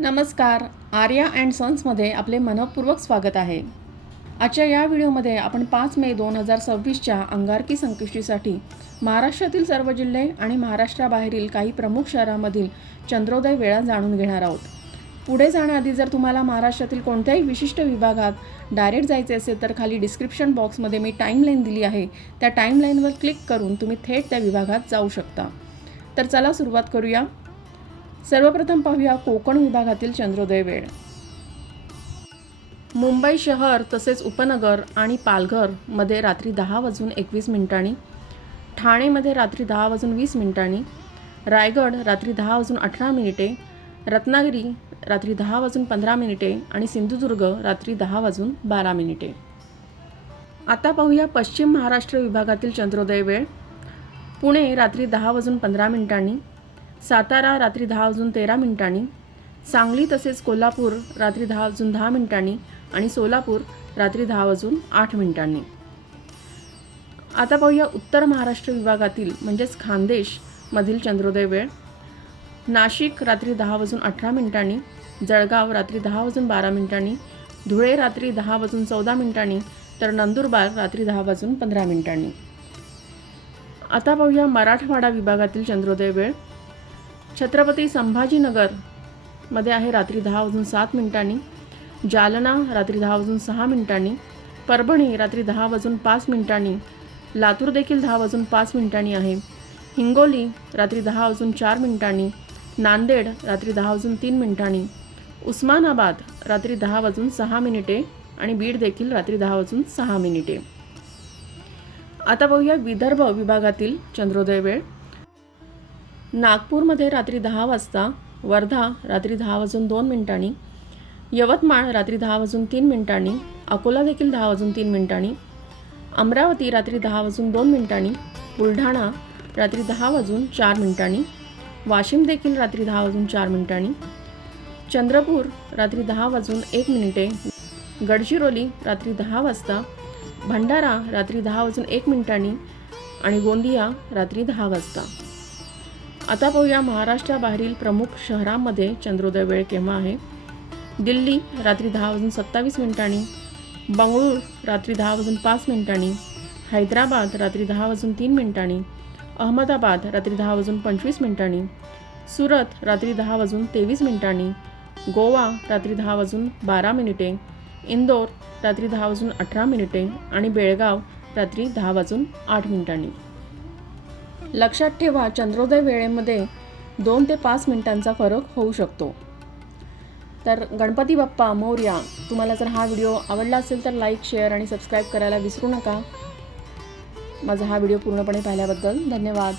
नमस्कार, आर्या अँड सन्समध्ये आपले मनःपूर्वक स्वागत आहे। आजच्या या व्हिडिओमध्ये आपण 5 मे 2026च्या अंगारकी संकष्टीसाठी महाराष्ट्रातील सर्व जिल्हे आणि महाराष्ट्राबाहेरील काही प्रमुख शहरांमधील चंद्रोदय वेळा जाणून घेणार आहोत। पुढे जाण्याआधी जर तुम्हाला महाराष्ट्रातील कोणत्याही विशिष्ट विभागात डायरेक्ट जायचे असेल तर खाली डिस्क्रिप्शन बॉक्समध्ये मी टाईमलाईन दिली आहे, त्या टाईमलाईनवर क्लिक करून तुम्ही थेट त्या विभागात जाऊ शकता। तर चला सुरुवात करूया। सर्वप्रथम पाहूया कोकण विभागातील चंद्रोदय वेळ। मुंबई शहर तसेच उपनगर आणि पालघरमध्ये रात्री 10:21, ठाणेमध्ये रात्री 10:20, रायगड रात्री 10:18, रत्नागिरी रात्री 10:15 आणि सिंधुदुर्ग रात्री 10:12। आता पाहूया पश्चिम महाराष्ट्र विभागातील चंद्रोदय वेळ। पुणे रात्री 10:15, सातारा रात्री 10:13, सांगली तसेच कोल्हापूर रात्री 10:10 आणि सोलापूर रात्री 10:08। आता पाहूया उत्तर महाराष्ट्र विभागातील म्हणजेच खानदेशमधील चंद्रोदय वेळ। नाशिक रात्री 10:18, जळगाव रात्री 10:12, धुळे रात्री 10:14 तर नंदुरबार रात्री 10:15। आता पाहूया मराठवाडा विभागातील चंद्रोदय वेळ। छत्रपती संभाजीनगरमध्ये आहे रात्री 10:07, जालना रात्री 10:06, परभणी रात्री 10:05, लातूर देखील 10:05 आहे, हिंगोली रात्री 10:04, नांदेड रात्री 10:03, उस्मानाबाद रात्री 10:06 आणि बीड देखील रात्री 10:06। आता पाहूया विदर्भ विभागातील चंद्रोदय वेळ। नागपूरमध्ये रात्री 10 वाजता, वर्धा रात्री 10:02, यवतमाळ रात्री 10:03, अकोला देखील 10:03, अमरावती रात्री 10:02, बुलढाणा रात्री 10:04, वाशिम देखील रात्री 10:04, चंद्रपूर रात्री 10:01, गडचिरोली रात्री 10 वाजता, भंडारा रात्री 10:01 आणि गोंदिया रात्री 10 वाजता। आता पाहूया महाराष्ट्राबाहेरील प्रमुख शहरांमध्ये चंद्रोदय वेळ केव्हा आहे। दिल्ली रात्री 10:27, बंगळूर रात्री 10:05, हैदराबाद रात्री 10:03, अहमदाबाद रात्री 10:25, सुरत रात्री 10:23, गोवा रात्री 10:12, इंदोर रात्री 10:18 आणि बेळगाव रात्री 10:08। लक्षात ठेवा, चंद्रोदय वेळेमध्ये 2 ते 5 मिनिटांचा फरक होऊ शकतो। तर गणपती बाप्पा मोरया। तुम्हाला जर हा व्हिडिओ आवडला असेल तर लाईक, शेअर आणि सबस्क्राईब करायला विसरू नका। माझा हा व्हिडिओ पूर्णपणे पाहिल्याबद्दल धन्यवाद।